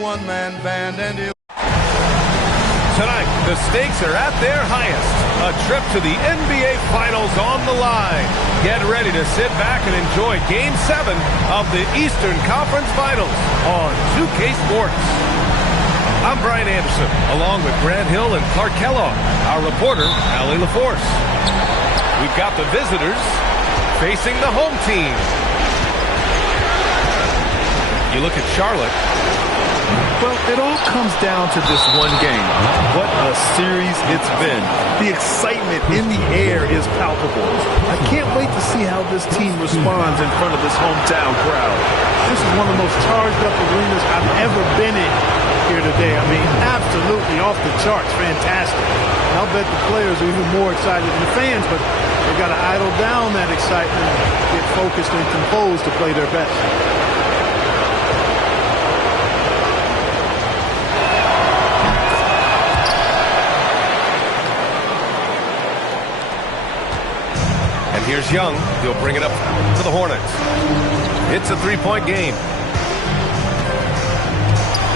one-man band, and tonight, the stakes are at their highest. A trip to the NBA Finals on the line. Get ready to sit back and enjoy Game 7 of the Eastern Conference Finals on 2K Sports. I'm Brian Anderson, along with Grant Hill and Clark Kellogg, our reporter, Allie LaForce. We've got the visitors facing the home team. You look at Charlotte. Well, it all comes down to this one game. What a series it's been. The excitement in the air is palpable. I can't wait to see how this team responds in front of this hometown crowd. This is one of the most charged up arenas I've ever been in here today. I mean, absolutely off the charts. Fantastic. And I'll bet the players are even more excited than the fans, but they've got to idle down that excitement and get focused and composed to play their best. And here's Young. He'll bring it up to the Hornets. It's a three-point game.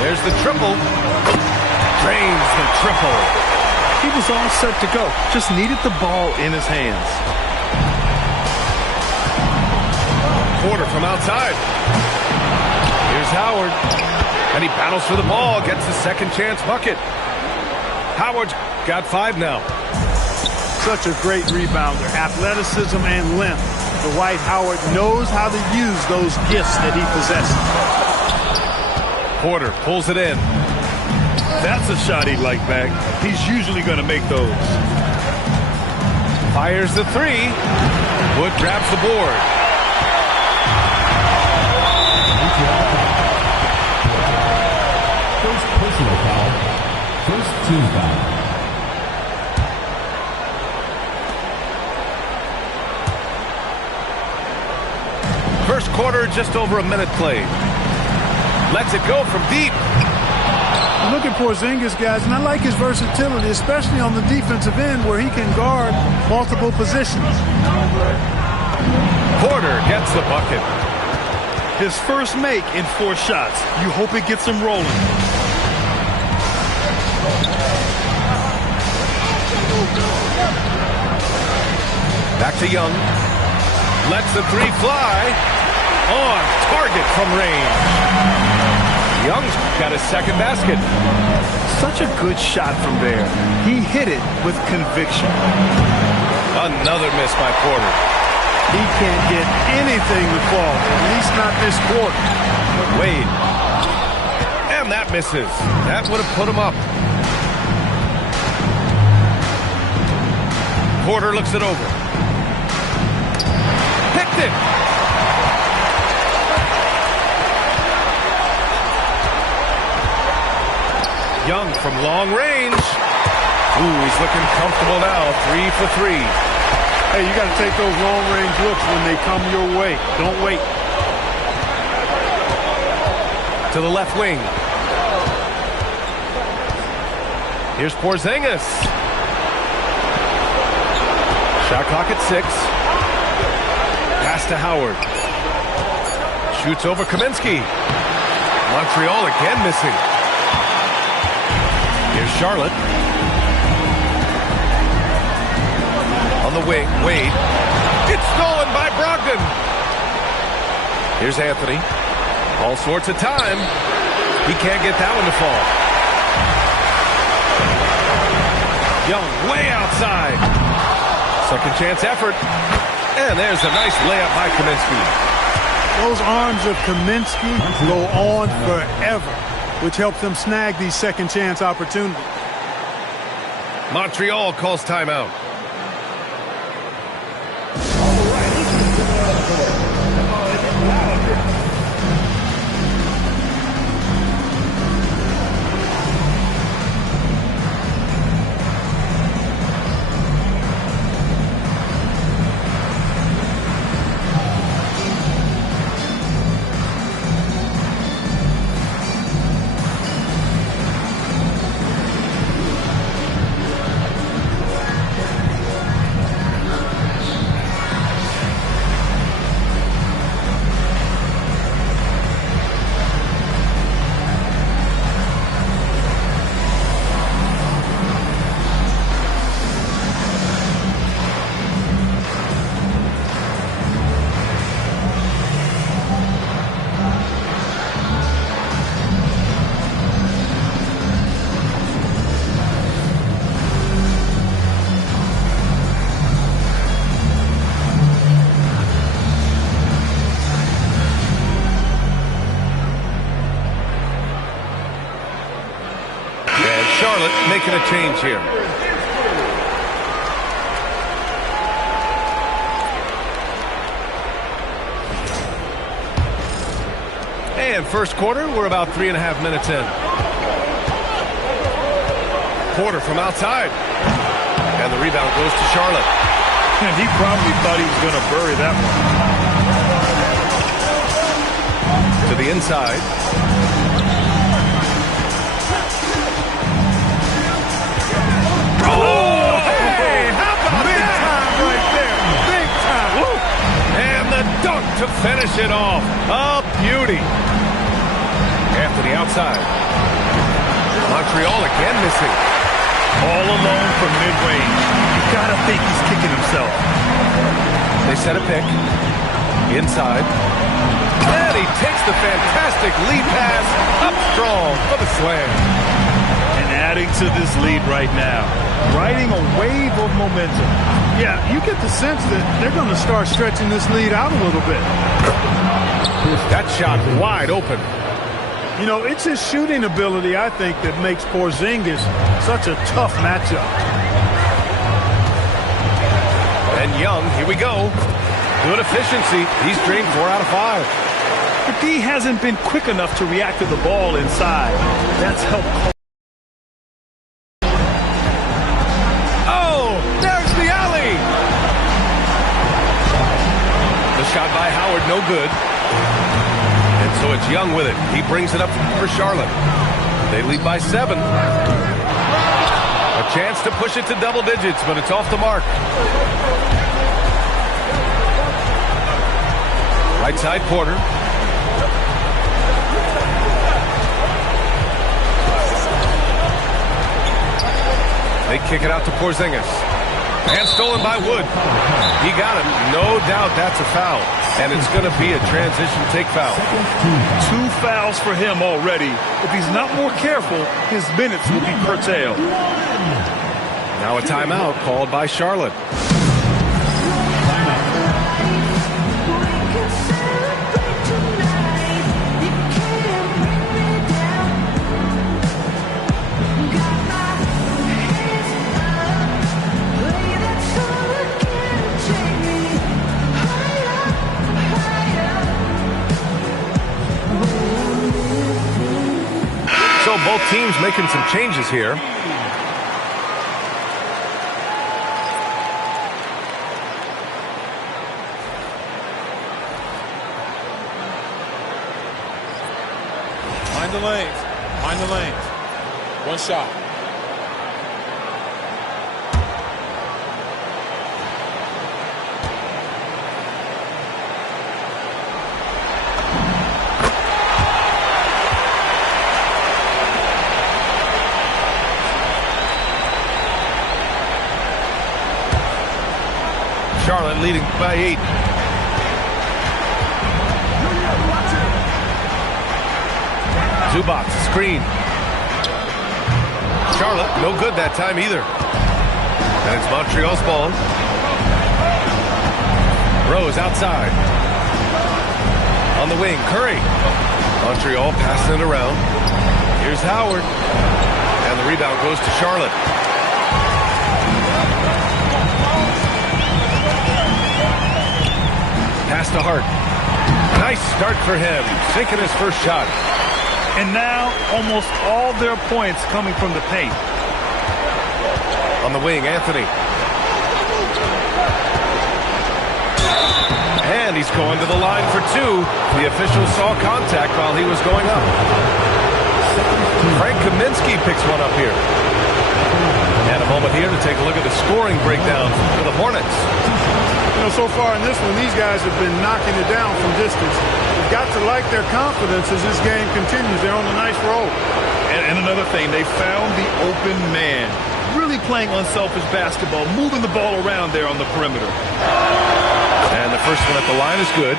There's the triple. Drains the triple. He was all set to go. Just needed the ball in his hands. Porter from outside. Here's Howard. And he battles for the ball. Gets the second chance bucket. Howard's got 5 now. Such a great rebounder, athleticism and length. Dwight Howard knows how to use those gifts that he possesses. Porter pulls it in. That's a shot he'd like back. He's usually going to make those. Fires the 3. Wood grabs the board. First personal foul. First team foul. First quarter, just over a minute played. Lets it go from deep. Look at Porzingis, guys, and I like his versatility, especially on the defensive end where he can guard multiple positions. Porter gets the bucket. His first make in 4 shots. You hope it gets him rolling. Back to Young. Lets the 3 fly. On target from range. Young's got his second basket. Such a good shot from there. He hit it with conviction. Another miss by Porter. He can't get anything to fall, at least not this quarter. Wade. And that misses. That would have put him up. Porter looks it over. Picked it. Young from long range. Ooh, he's looking comfortable now. 3 for 3. Hey, you got to take those long-range looks when they come your way. Don't wait. To the left wing. Here's Porzingis. Shot clock at 6. Pass to Howard. Shoots over Kaminsky. Montreal again missing. Here's Charlotte. On the wing, Wade. It's stolen by Brogdon. Here's Anthony. All sorts of time. He can't get that one to fall. Young way outside. Second chance effort. And there's a nice layup by Kaminsky. Those arms of Kaminsky go on forever, which helps them snag these second chance opportunities. Montreal calls timeout. Charlotte making a change here. And first quarter, we're about 3.5 minutes in. Porter from outside. And the rebound goes to Charlotte. And he probably thought he was going to bury that one. To the inside. Oh, hey, how about big time right there? Big time. Woo. And the dunk to finish it off. A beauty. Anthony outside. Montreal again missing. All alone from mid-range. You gotta think he's kicking himself. They set a pick. Inside. And he takes the fantastic lead pass up strong for the slam. And adding to this lead right now. Riding a wave of momentum. Yeah, you get the sense that they're going to start stretching this lead out a little bit. That shot wide open. You know, it's his shooting ability, I think, that makes Porzingis such a tough matchup. And Young, here we go. Good efficiency. He's drained 4 out of 5. But D hasn't been quick enough to react to the ball inside. That's helped. Oh, there's the alley. The shot by Howard, no good. And so it's Young with it. He brings it up for Charlotte. They lead by 7. A chance to push it to double digits, but it's off the mark. Right side, Porter. They kick it out to Porzingis. And stolen by Wood. He got it. No doubt that's a foul. And it's going to be a transition take foul. 2 fouls for him already. If he's not more careful, his minutes will be curtailed. Now a timeout called by Charlotte. So both teams making some changes here. Mind the lanes. Mind the lanes. One shot. Charlotte leading by 8. Zubac, screen. Charlotte, no good that time either. And it's Montreal's ball. Rose outside. On the wing, Curry. Montreal passing it around. Here's Howard. And the rebound goes to Charlotte. Pass to Hart. Nice start for him. Sinking his first shot. And now almost all their points coming from the paint. On the wing, Anthony. And he's going to the line for 2. The official saw contact while he was going up. Frank Kaminsky picks one up here. And a moment here to take a look at the scoring breakdown for the Hornets. You know, so far in this one, these guys have been knocking it down from distance. You've got to like their confidence as this game continues. They're on a nice roll. And another thing, they found the open man. Really playing unselfish basketball, moving the ball around there on the perimeter. And the first one at the line is good.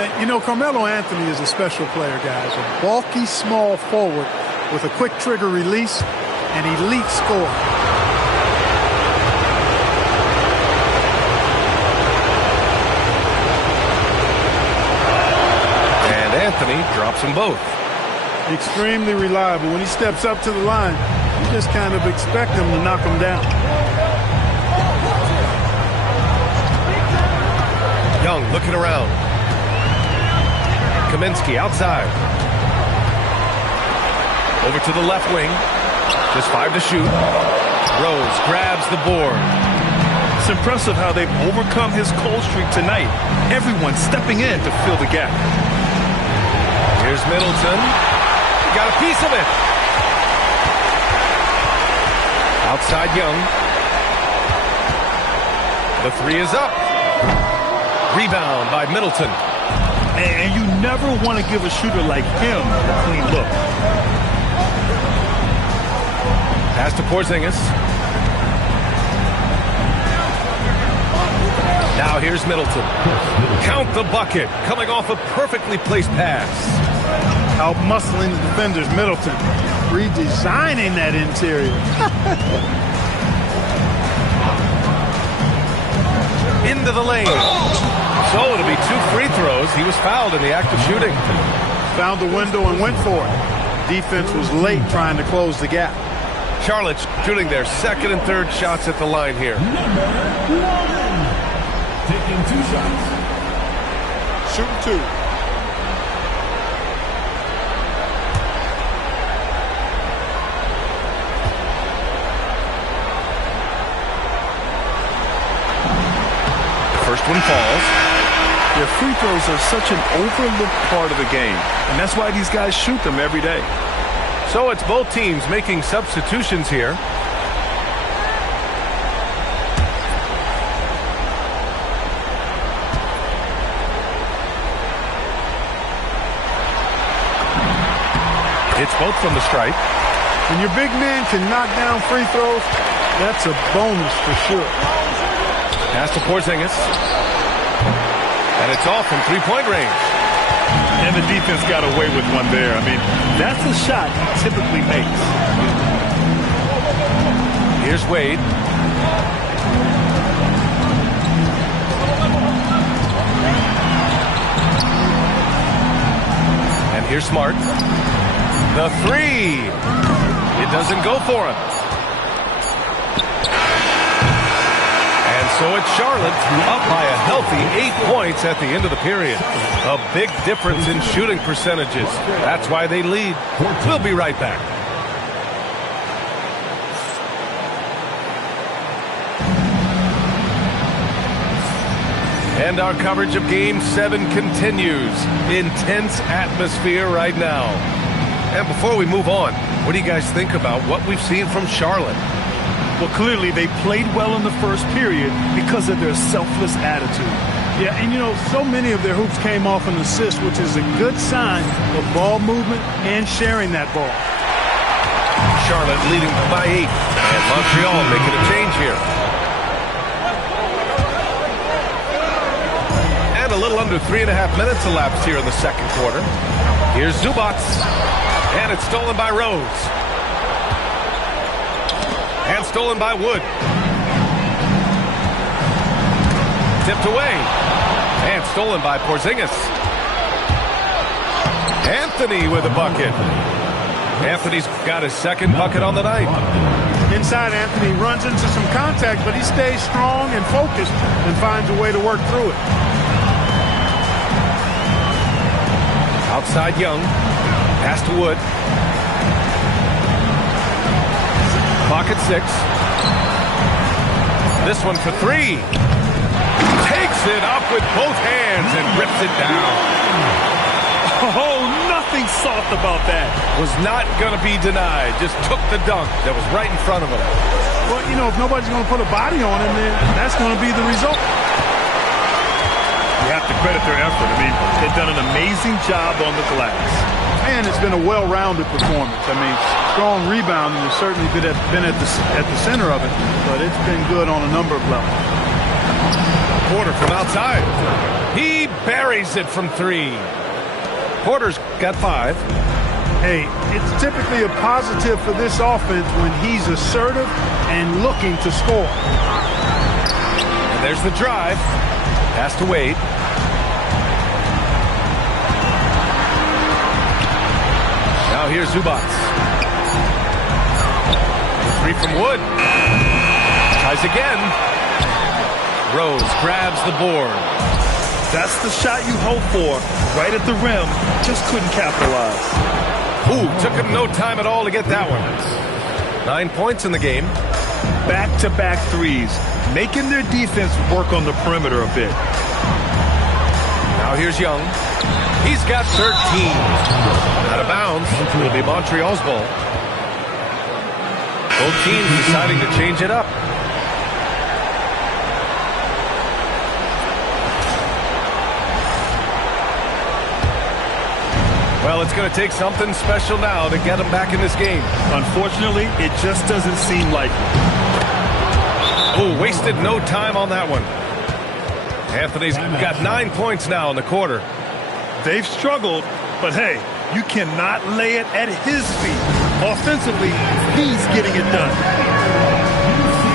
And, you know, Carmelo Anthony is a special player, guys. A bulky, small forward with a quick trigger release and elite score. And Anthony drops them both. Extremely reliable. When he steps up to the line, You just kind of expect them to knock them down. Young looking around. Kaminsky outside. Over to the left wing. Just 5 to shoot. Rose grabs the board. It's impressive how they've overcome his cold streak tonight. Everyone stepping in to fill the gap. Here's Middleton. He got a piece of it. Outside Young. The 3 is up. Rebound by Middleton. And you never want to give a shooter like him a clean look. Pass to Porzingis. Now here's Middleton. Count the bucket. Coming off a perfectly placed pass. Out-muscling the defenders, Middleton. Redesigning that interior. Into the lane. So it'll be 2 free throws. He was fouled in the act of shooting. Found the window and went for it. Defense was late trying to close the gap. Charlotte shooting their second and third shots at the line here. Taking 2 shots. Shooting 2. First one falls. Their free throws are such an overlooked part of the game, and that's why these guys shoot them every day. So it's both teams making substitutions here. It's both from the stripe. When your big man can knock down free throws, that's a bonus for sure. Pass to Porzingis. And it's off from three-point range. And the defense got away with one there. I mean, that's a shot he typically makes. Here's Wade. And here's Smart. The 3. It doesn't go for him. And so it's Charlotte up by a healthy 8 points at the end of the period. A big difference in shooting percentages. That's why they lead. We'll be right back. And our coverage of Game 7 continues. Intense atmosphere right now. And before we move on, what do you guys think about what we've seen from Charlotte? Well, clearly they played well in the first period because of their selfless attitude. Yeah, and you know, so many of their hoops came off an assist, which is a good sign of ball movement and sharing that ball. Charlotte leading by 8. And Montreal making a change here. And a little under 3.5 minutes elapsed here in the second quarter. Here's Zubac. And it's stolen by Rose. And stolen by Wood. Tipped away. And stolen by Porzingis. Anthony with a bucket. Anthony's got his second bucket on the night. Inside, Anthony runs into some contact, but he stays strong and focused and finds a way to work through it. Outside Young. Pass to Wood. Clock at 6. This one for 3. Takes it up with both hands and rips it down. Oh, nothing soft about that. Was not going to be denied. Just took the dunk that was right in front of him. Well, you know, if nobody's going to put a body on him, then that's going to be the result. You have to credit their effort. I mean, they've done an amazing job on the glass. And it's been a well-rounded performance. I mean, strong rebounding has certainly been at the center of it, but it's been good on a number of levels. Porter from outside. He buries it from 3. Porter's got 5. Hey, it's typically a positive for this offense when he's assertive and looking to score. And there's the drive. Pass to Wade. Now here's Zubac. Three from Wood. Tries again. Rose grabs the board. That's the shot you hope for. Right at the rim. Just couldn't capitalize. Ooh, took him no time at all to get that one. 9 points in the game. Back-to-back threes. Making their defense work on the perimeter a bit. Now here's Young. He's got 13. Out of bounds. It'll be Montreal's ball. Both teams deciding to change it up. Well, it's going to take something special now to get them back in this game. Unfortunately, it just doesn't seem likely. Oh, wasted no time on that one. Anthony's got 9 points now in the quarter. They've struggled, but hey, you cannot lay it at his feet. Offensively, he's getting it done.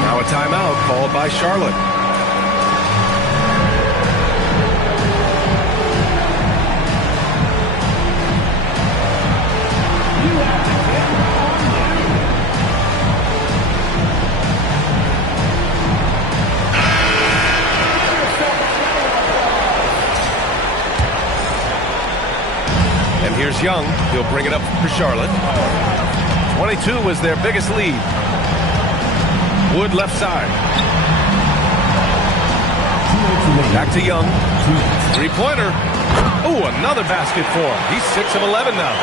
Now a timeout called by Charlotte. Here's Young. He'll bring it up for Charlotte. 22 was their biggest lead. Wood left side. Back to Young. Three-pointer. Oh, another basket for him. He's 6 of 11 now.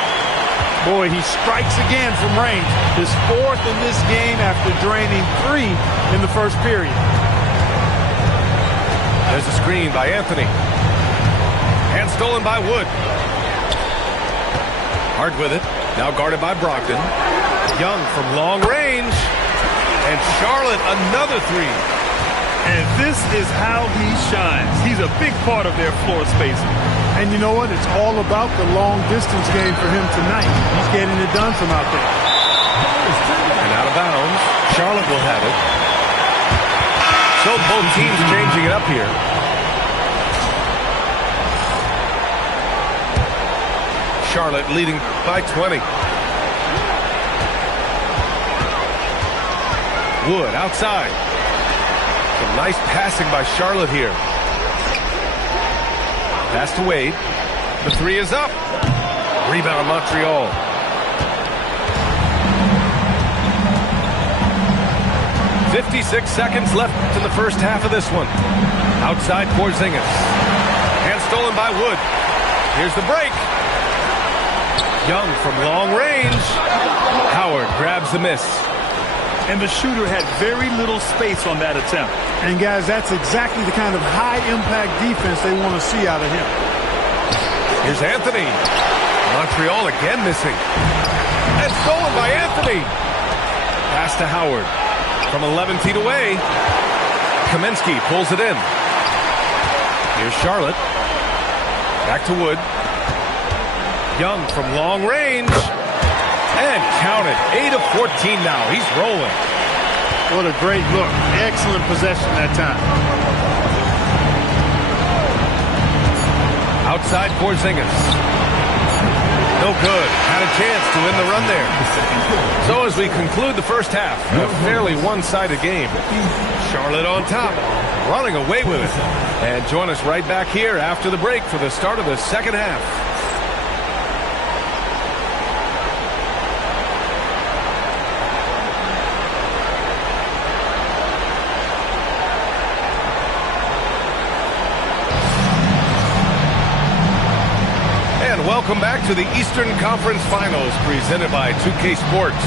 Boy, he strikes again from range. His fourth in this game after draining 3 in the first period. There's a screen by Anthony. And stolen by Wood. Hard with it. Now guarded by Brogdon. Young from long range. And Charlotte another three. And this is how he shines. He's a big part of their floor spacing. And you know what? It's all about the long distance game for him tonight. He's getting it done from out there. And out of bounds. Charlotte will have it. So both teams changing it up here. Charlotte leading by 20. Wood outside. Some nice passing by Charlotte here. Pass to Wade. The three is up. Rebound Montreal. "56 seconds left in the first half of this one. Outside Porzingis. And stolen by Wood. Here's the break. Young from long range. Howard grabs the miss. And the shooter had very little space on that attempt. And guys, that's exactly the kind of high-impact defense they want to see out of him. Here's Anthony. Montreal again missing. And stolen by Anthony. Pass to Howard. From 11 feet away. Kaminsky pulls it in. Here's Charlotte. Back to Wood. Young from long range. And count it. 8 of 14 now. He's rolling. What a great look. Excellent possession that time. Outside Porzingis. No good. Had a chance to win the run there. So as we conclude the first half, a fairly one-sided game. Charlotte on top, running away with it. And join us right back here after the break for the start of the second half. Welcome back to the Eastern Conference Finals presented by 2K Sports.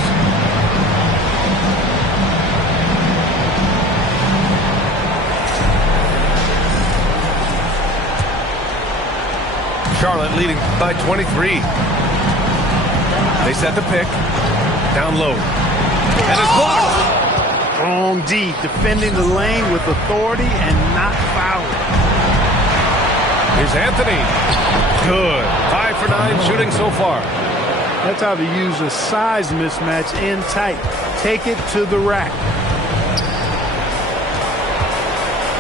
Charlotte leading by 23. They set the pick. Down low. And it's blocked. Strong D, defending the lane with authority and not fouling. Here's Anthony. Good. 5 for 9 shooting so far. That's how to use a size mismatch in tight. Take it to the rack.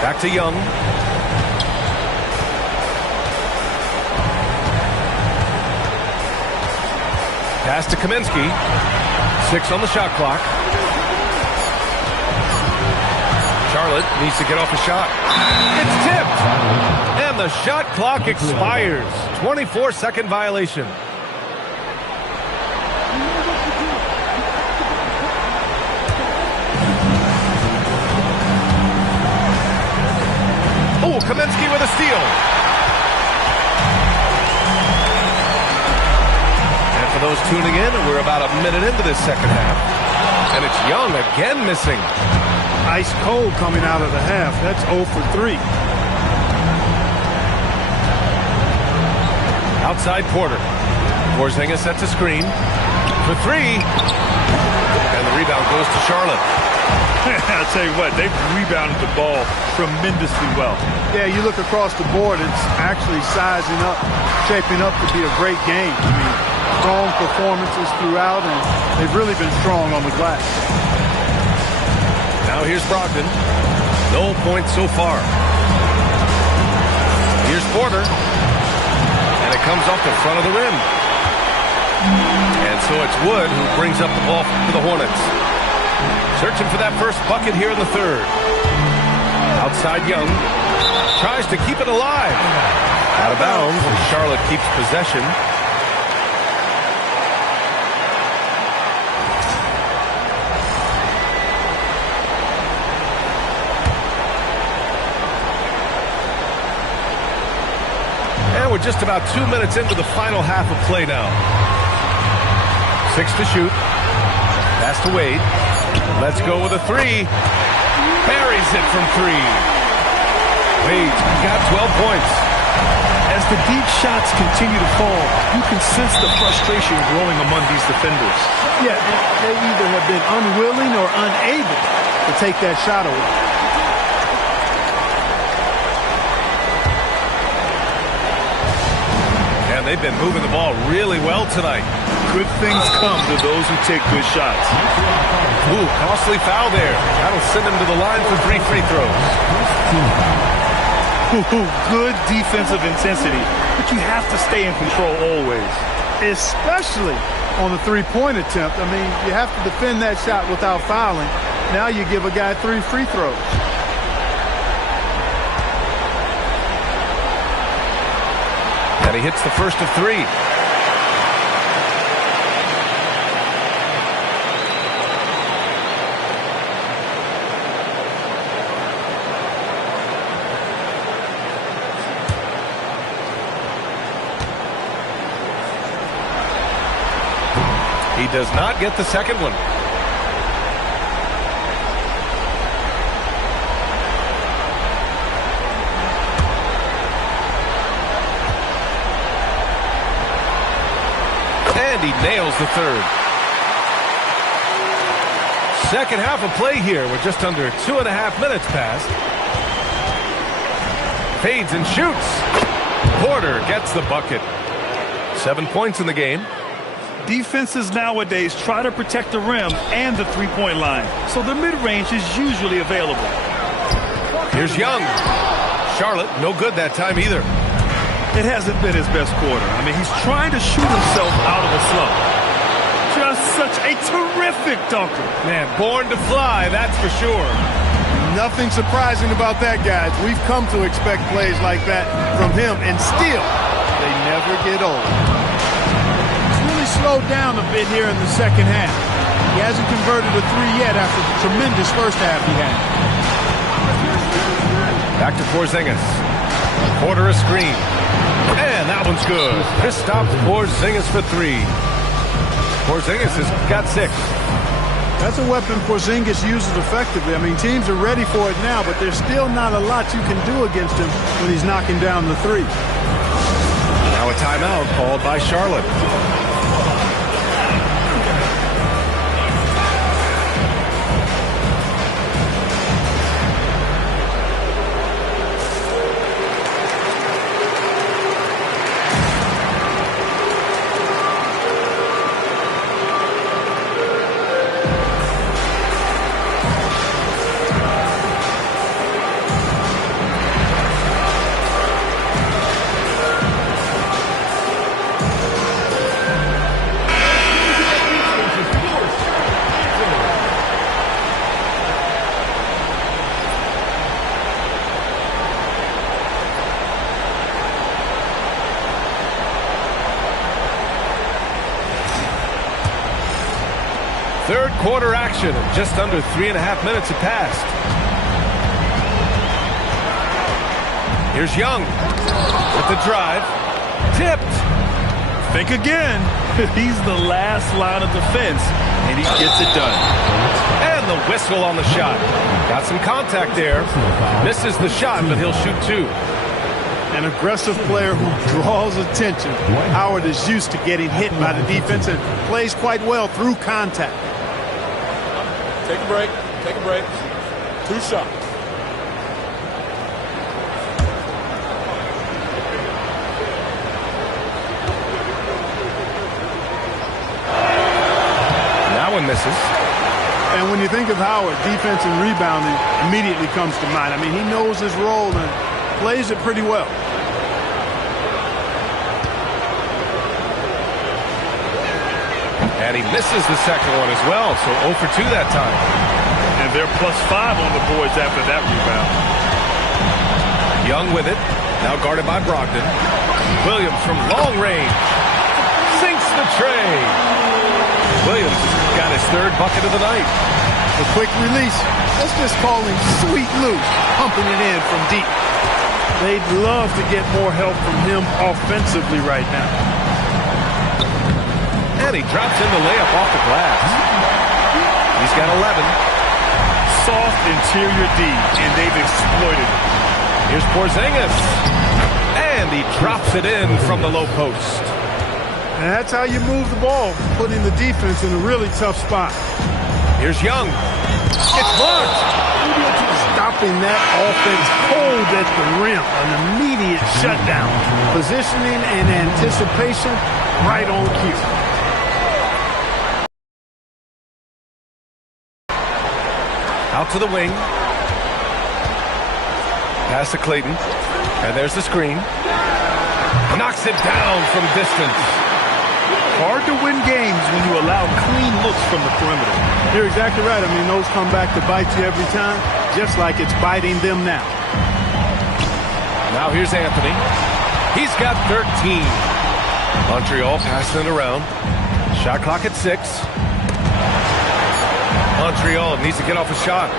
Back to Young. Pass to Kaminsky. 6 on the shot clock. Charlotte needs to get off a shot. It's tipped. And the shot clock expires. 24-second violation. Oh, Kaminsky with a steal. And for those tuning in, we're about a minute into this second half. And it's Young again missing. Ice cold coming out of the half. That's 0 for 3. Outside Porter. Porzingis sets a screen for 3. And the rebound goes to Charlotte. I'll tell you what, they've rebounded the ball tremendously well. Yeah, you look across the board, it's actually sizing up, shaping up to be a great game. I mean, strong performances throughout, and they've really been strong on the glass. Now here's Brogdon. No points so far. Here's Porter. And it comes off the front of the rim. And so it's Wood who brings up the ball for the Hornets. Searching for that first bucket here in the third. Outside Young. Tries to keep it alive. Out of bounds. Charlotte keeps possession. And we're just about 2 minutes into the final half of play now. 6 to shoot. Pass to Wade. Let's go with a 3. Buries it from 3. Wade got 12 points. As the deep shots continue to fall, you can sense the frustration growing among these defenders. Yeah, they either have been unwilling or unable to take that shot away. And they've been moving the ball really well tonight. Good things come to those who take good shots. Ooh, costly foul there. That'll send him to the line for 3 free throws. Good defensive intensity, but you have to stay in control always. Especially on the three-point attempt. I mean, you have to defend that shot without fouling. Now you give a guy 3 free throws. And he hits the first of 3. He does not get the second one. And he nails the third. Second half of play here with just under 2.5 minutes passed. Fades and shoots. Porter gets the bucket. 7 points in the game. Defenses nowadays try to protect the rim and the three-point line, so the mid-range is usually available. Here's Young. Charlotte, no good that time either. It hasn't been his best quarter. I mean, he's trying to shoot himself out of a slump. Just such a terrific dunker. Man, born to fly, that's for sure. Nothing surprising about that, guys. We've come to expect plays like that from him, and still, they never get old. Slowed down a bit here in the second half. He hasn't converted a 3 yet after the tremendous first half he had. Back to Porzingis. Porter a screen. And that one's good. This stops Porzingis for 3. Porzingis has got 6. That's a weapon Porzingis uses effectively. I mean, teams are ready for it now, but there's still not a lot you can do against him when he's knocking down the 3. Now a timeout called by Charlotte. Third quarter action, and just under 3.5 minutes have passed. Here's Young with the drive. Tipped. Think again. He's the last line of defense, and he gets it done. And the whistle on the shot. Got some contact there. Misses the shot, but he'll shoot two. An aggressive player who draws attention. Howard is used to getting hit by the defense and plays quite well through contact. Take a break. Take a break. 2 shots. That one misses. And when you think of Howard, defense and rebounding immediately comes to mind. I mean, he knows his role and plays it pretty well. And he misses the second one as well, so 0 for 2 that time. And they're +5 on the boards after that rebound. Young with it, now guarded by Brogdon. Williams from long range. Sinks the tray. Williams has got his third bucket of the night. A quick release. Let's just call him Sweet Lou, pumping it in from deep. They'd love to get more help from him offensively right now. And he drops in the layup off the glass. He's got 11. Soft interior D, and they've exploited it. Here's Porzingis. And he drops it in from the low post. And that's how you move the ball, putting the defense in a really tough spot. Here's Young. It's blocked. Stopping that offense cold at the rim. An immediate shutdown. Positioning and anticipation right on cue. Out to the wing. Pass to Clayton. And there's the screen. Knocks it down from distance. Hard to win games when you allow clean looks from the perimeter. You're exactly right. I mean, those come back to bite you every time, just like it's biting them now. Now here's Anthony. He's got 13. Montreal passing it around. Shot clock at 6. Montreal needs to get off a shot.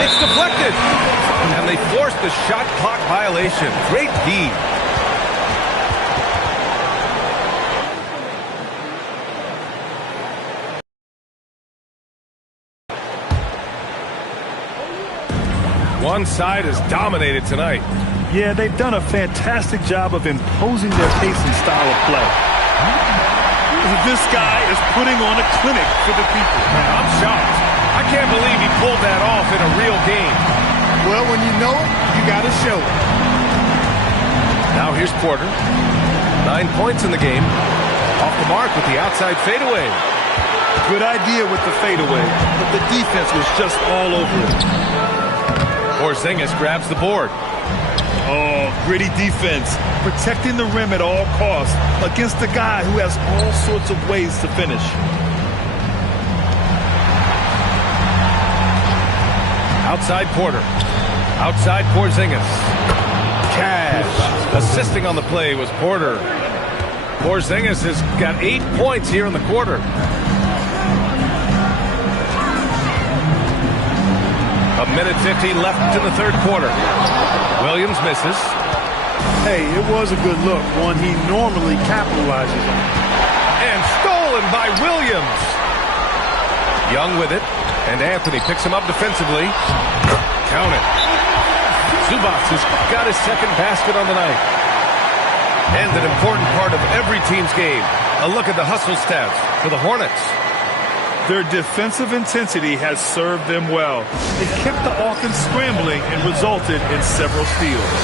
It's deflected. And they forced the shot clock violation. Great D. One side has dominated tonight. Yeah, they've done a fantastic job of imposing their pace and style of play. This guy is putting on a clinic for the people. I'm shocked. I can't believe he pulled that off in a real game. Well, when you know it, you got to show it. Now here's Porter. 9 points in the game. Off the mark with the outside fadeaway. Good idea with the fadeaway, but the defense was just all over it. Porzingis grabs the board. Oh, gritty defense, protecting the rim at all costs against a guy who has all sorts of ways to finish. Outside Porter. Outside Porzingis. Cash. Assisting on the play was Porter. Porzingis has got 8 points here in the quarter. A minute 15 left in the third quarter. Williams misses. Hey, it was a good look, one he normally capitalizes on. And stolen by Williams. Young with it. And Anthony picks him up defensively. Count it. Zubac has got his second basket on the night. And an important part of every team's game. A look at the hustle stats for the Hornets. Their defensive intensity has served them well. It kept the offense scrambling and resulted in several steals.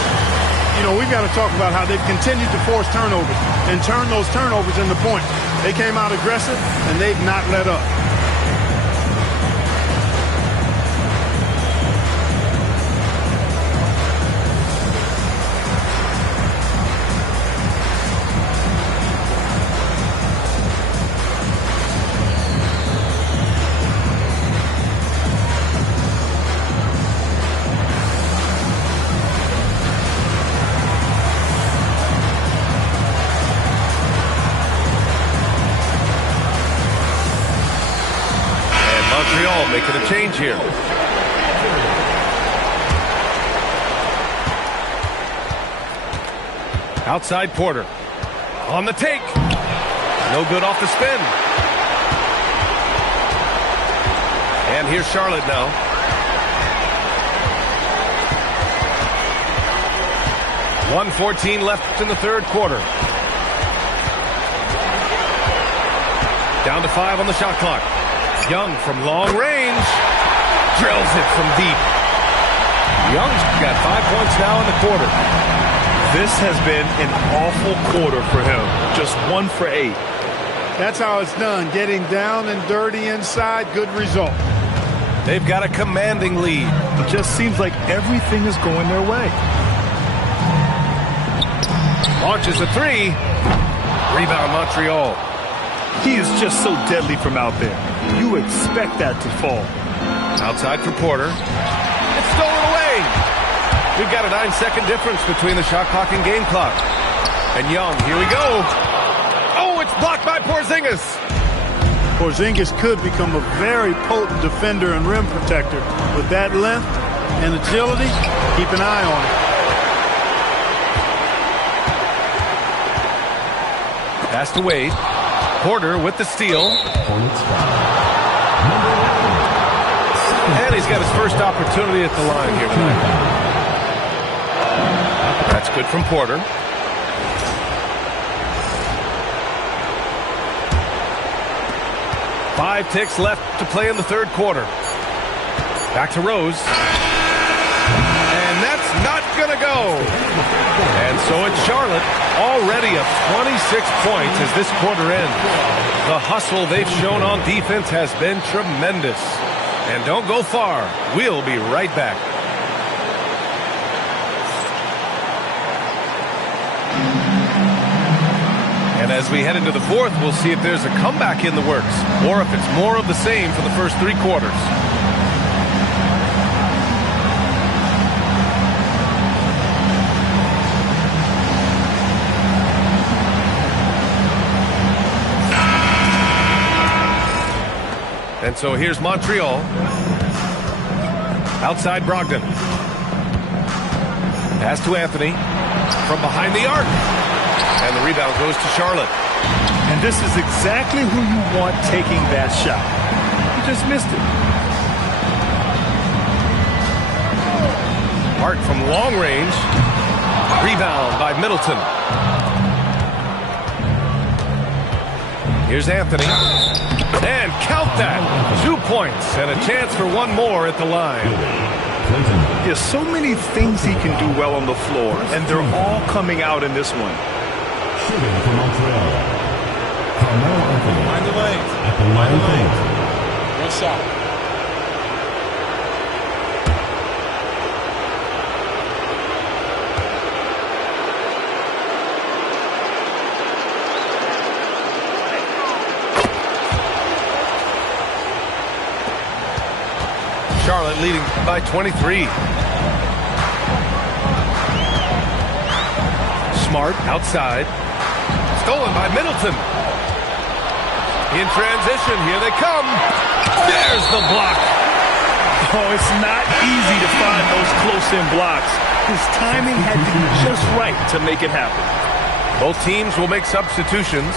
You know, we've got to talk about how they've continued to force turnovers and turn those turnovers into points. They came out aggressive, and they've not let up. Montreal making a change here. Outside Porter. On the take. No good off the spin. And here's Charlotte now. .114 left in the third quarter. Down to 5 on the shot clock. Young from long range. Drills it from deep. Young's got 5 points now in the quarter. This has been an awful quarter for him. Just 1 for 8. That's how it's done. Getting down and dirty inside. Good result. They've got a commanding lead. It just seems like everything is going their way. Launches a 3. Rebound Montreal. He is just so deadly from out there. You expect that to fall. Outside for Porter. It's stolen away. We've got a 9-second difference between the shot clock and game clock. And Young, here we go. Oh, it's blocked by Porzingis. Porzingis could become a very potent defender and rim protector. With that length and agility, keep an eye on it. Pass to Wade. Porter with the steal. And he's got his first opportunity at the line here tonight. That's good from Porter. Five ticks left to play in the third quarter. Back to Rose. And that's not going to go. And so it's Charlotte, already up 26 points as this quarter ends. The hustle they've shown on defense has been tremendous. And don't go far. We'll be right back. And as we head into the fourth, we'll see if there's a comeback in the works or if it's more of the same for the first 3 quarters. And so here's Montreal. Outside Brogdon. Pass to Anthony. From behind the arc. And the rebound goes to Charlotte. And this is exactly who you want taking that shot. You just missed it. Hart from long range. Rebound by Middleton. Here's Anthony. And count that. 2 points and a chance for one more at the line. There's so many things he can do well on the floor, and they're all coming out in this one. Shooting for Montreal. Carmelo Anthony. Find the lanes. At the line of goal. One shot. Charlotte leading by 23. Smart outside. Stolen by Middleton. In transition, here they come. There's the block. Oh, it's not easy to find those close-in blocks. His timing had to be just right to make it happen. Both teams will make substitutions.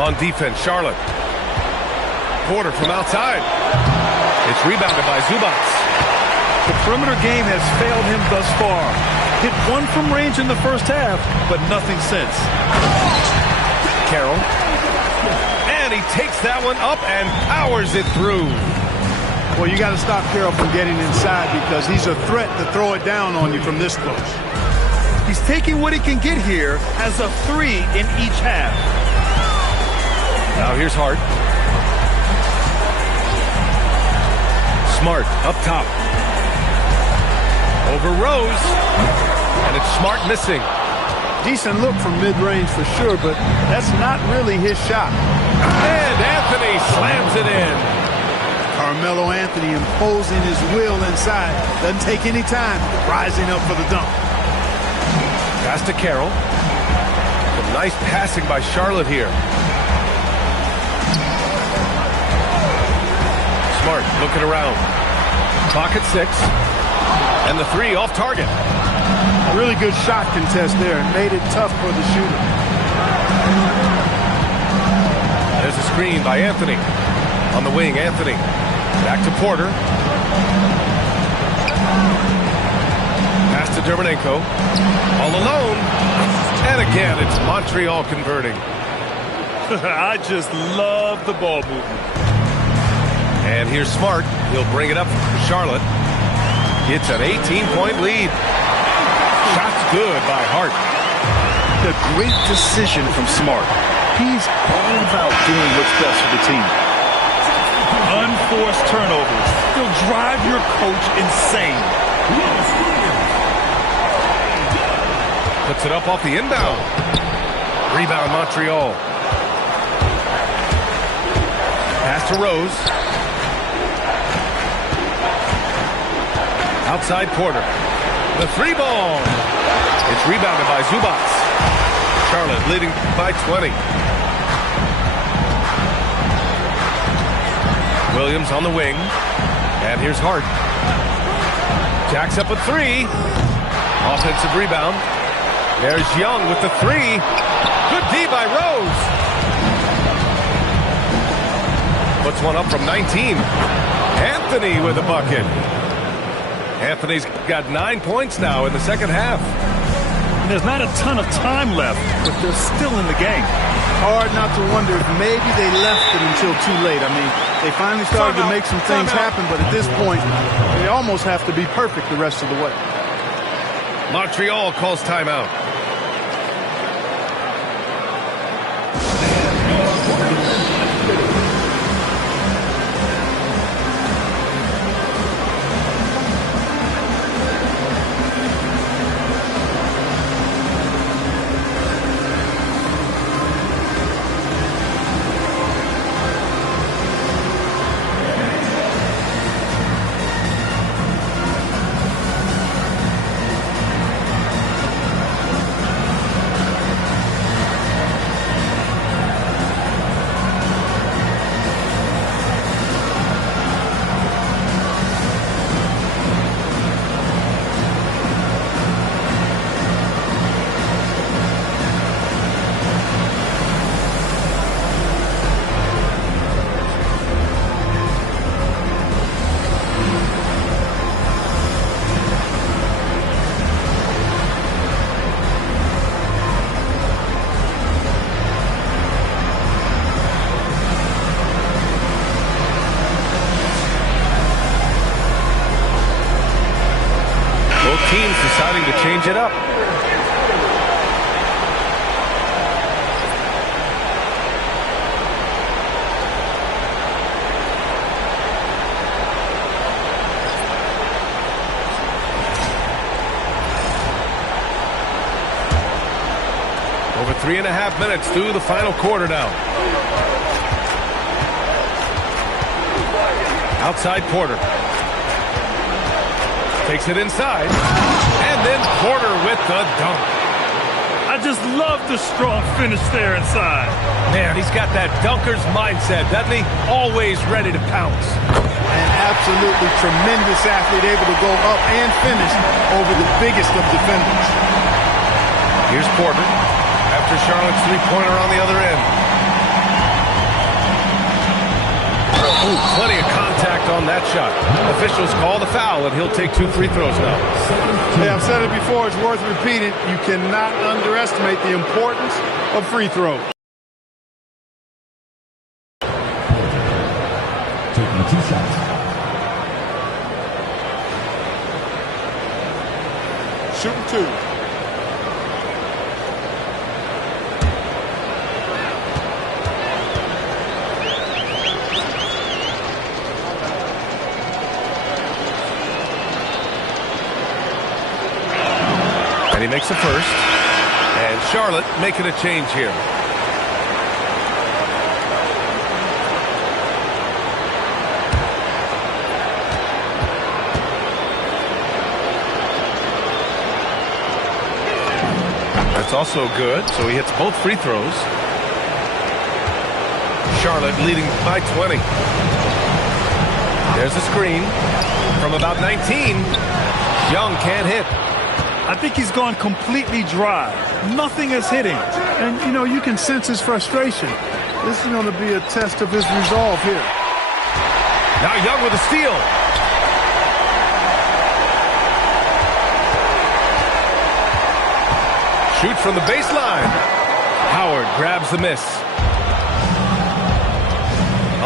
On defense, Charlotte. Porter from outside. It's rebounded by Zubac. The perimeter game has failed him thus far. Hit 1 from range in the first half, but nothing since. Carroll. And he takes that one up and powers it through. Well, you got to stop Carroll from getting inside because he's a threat to throw it down on you from this close. He's taking what he can get here as a 3 in each half. Now here's Hart. Smart up top. Over Rose. And it's Smart missing. Decent look from mid-range for sure, but that's not really his shot. And Anthony slams it in. Carmelo Anthony imposing his will inside. Doesn't take any time. Rising up for the dunk. Pass to Carroll. Some nice passing by Charlotte here. Smart looking around. Clock at 6. And the 3 off target. Really good shot contest there. Made it tough for the shooter. There's a screen by Anthony. On the wing, Anthony. Back to Porter. Pass to Dermonenko. All alone. And again, it's Montreal converting. I just love the ball movement. And here's Smart. He'll bring it up for Charlotte. It's an 18-point lead. Shot's good by Hart. A great decision from Smart. He's all about doing what's best for the team. Unforced turnovers. They'll drive your coach insane. Puts it up off the inbound. Rebound Montreal. Pass to Rose. Outside Porter. The 3 ball. It's rebounded by Zubac. Charlotte leading by 20. Williams on the wing. And here's Hart. Jacks up a 3. Offensive rebound. There's Young with the 3. Good D by Rose. Puts one up from 19. Anthony with a bucket. Anthony's got 9 points now in the second half. There's not a ton of time left, but they're still in the game. Hard not to wonder if maybe they left it until too late. I mean, they finally started to make some things happen, but at this point, they almost have to be perfect the rest of the way. Montreal calls timeout. Teams deciding to change it up. Over 3.5 minutes through the final quarter now. Outside Porter. Takes it inside. And then Porter with the dunk. I just love the strong finish there inside. Man, he's got that dunker's mindset, doesn't he? Always ready to pounce. An absolutely tremendous athlete, able to go up and finish over the biggest of defenders. Here's Porter after Charlotte's three-pointer on the other end. Ooh, plenty of contact on that shot. Officials call the foul, and he'll take 2 free throws now. Hey, I've said it before. It's worth repeating. You cannot underestimate the importance of free throws. Taking 2 shots. Shooting 2. And he makes a first. And Charlotte making a change here. That's also good, so he hits both free throws. Charlotte leading by 20. There's a screen from about 19. Young can't hit. I think he's gone completely dry. Nothing is hitting. And, you know, you can sense his frustration. This is going to be a test of his resolve here. Now Young with a steal. Shoots from the baseline. Howard grabs the miss.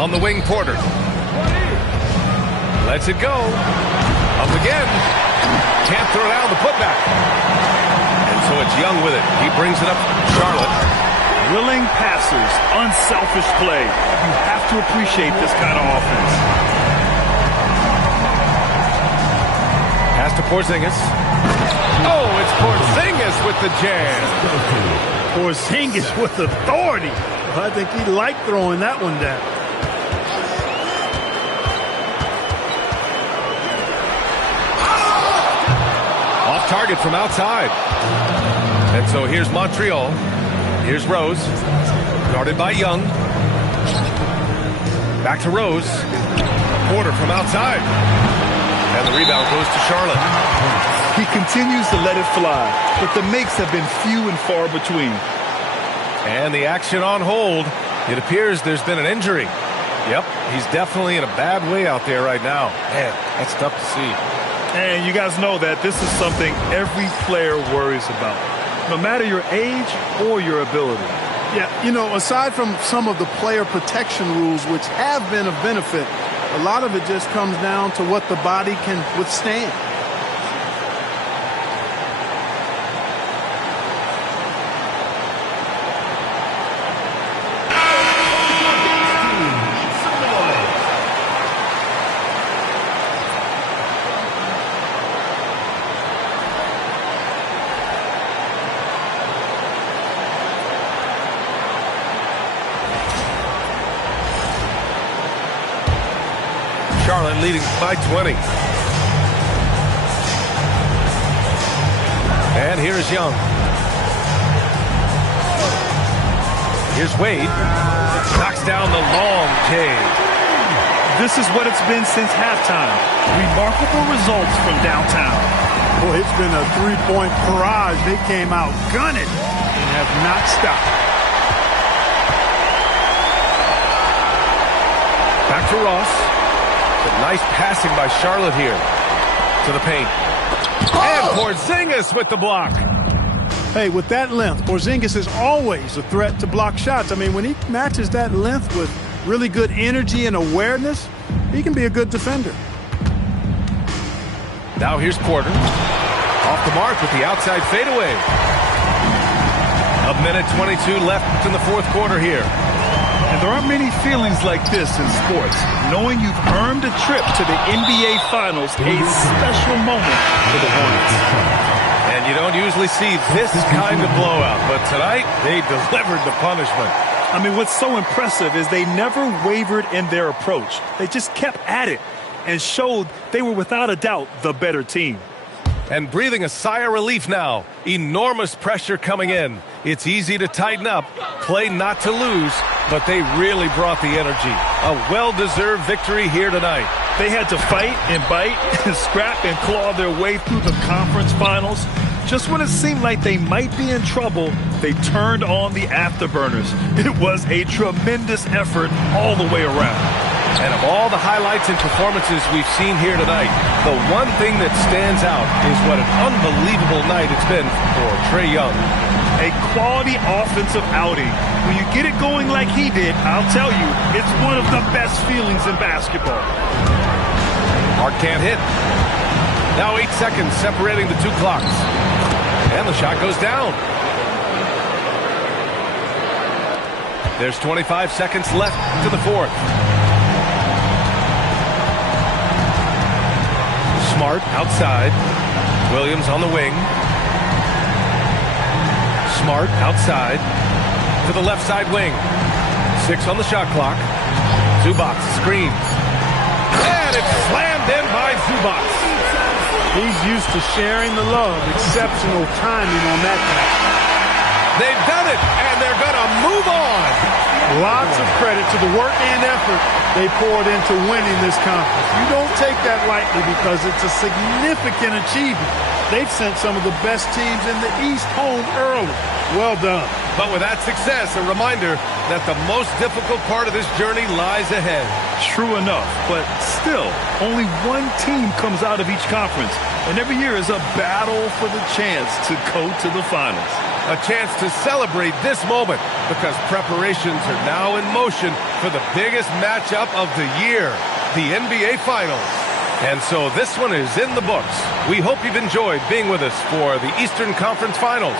On the wing, Porter. Lets it go. Up again. Can't throw down the putback. And so it's Young with it. He brings it up to Charlotte. Willing passers, unselfish play. You have to appreciate this kind of offense. Pass to Porzingis. Oh, it's Porzingis with the jam. Porzingis with authority. I think he liked throwing that one down. Off target from outside. And so here's Montreal. Here's Rose. Guarded by Young. Back to Rose. Porter from outside. And the rebound goes to Charlotte. He continues to let it fly, but the makes have been few and far between. And the action on hold. It appears there's been an injury. Yep, he's definitely in a bad way out there right now. Man, that's tough to see. And you guys know that this is something every player worries about, no matter your age or your ability. Yeah, you know, aside from some of the player protection rules, which have been of benefit, a lot of it just comes down to what the body can withstand. Charlotte leading by 20. And here's Young. Here's Wade. Knocks down the long J. This is what it's been since halftime. Remarkable results from downtown. Boy, it's been a three-point barrage. They came out gunning and have not stopped. Back to Ross. But nice passing by Charlotte here to the paint. And Porzingis with the block. Hey, with that length, Porzingis is always a threat to block shots. I mean, when he matches that length with really good energy and awareness, he can be a good defender. Now here's Porter. Off the mark with the outside fadeaway. A minute 22 left in the fourth quarter here. And there aren't many feelings like this in sports. Knowing you've earned a trip to the NBA Finals, a special moment for the Hornets. And you don't usually see this kind of blowout, but tonight they delivered the punishment. I mean, what's so impressive is they never wavered in their approach. They just kept at it and showed they were without a doubt the better team. And breathing a sigh of relief now. Enormous pressure coming in. It's easy to tighten up, play not to lose, but they really brought the energy. A well-deserved victory here tonight. They had to fight and bite and scrap and claw their way through the conference finals. Just when it seemed like they might be in trouble, they turned on the afterburners. It was a tremendous effort all the way around. And of all the highlights and performances we've seen here tonight, the one thing that stands out is what an unbelievable night it's been for Trae Young. A quality offensive outing. When you get it going like he did, I'll tell you, it's one of the best feelings in basketball. Hart can't hit. Now 8 seconds separating the two clocks. And the shot goes down. There's 25 seconds left to the fourth. Smart outside. Williams on the wing. Smart outside to the left side wing. 6 on the shot clock. Zubac screen. And it's slammed in by Zubac. He's used to sharing the love. Exceptional timing on that pass. They've done it, and they're going to move on. Lots of credit to the work and effort they poured into winning this conference. You don't take that lightly because it's a significant achievement. They've sent some of the best teams in the East home early. Well done. But with that success, a reminder that the most difficult part of this journey lies ahead. True enough, but still, only one team comes out of each conference, and every year is a battle for the chance to go to the finals. A chance to celebrate this moment because preparations are now in motion for the biggest matchup of the year, the NBA Finals. And so this one is in the books. We hope you've enjoyed being with us for the Eastern Conference Finals.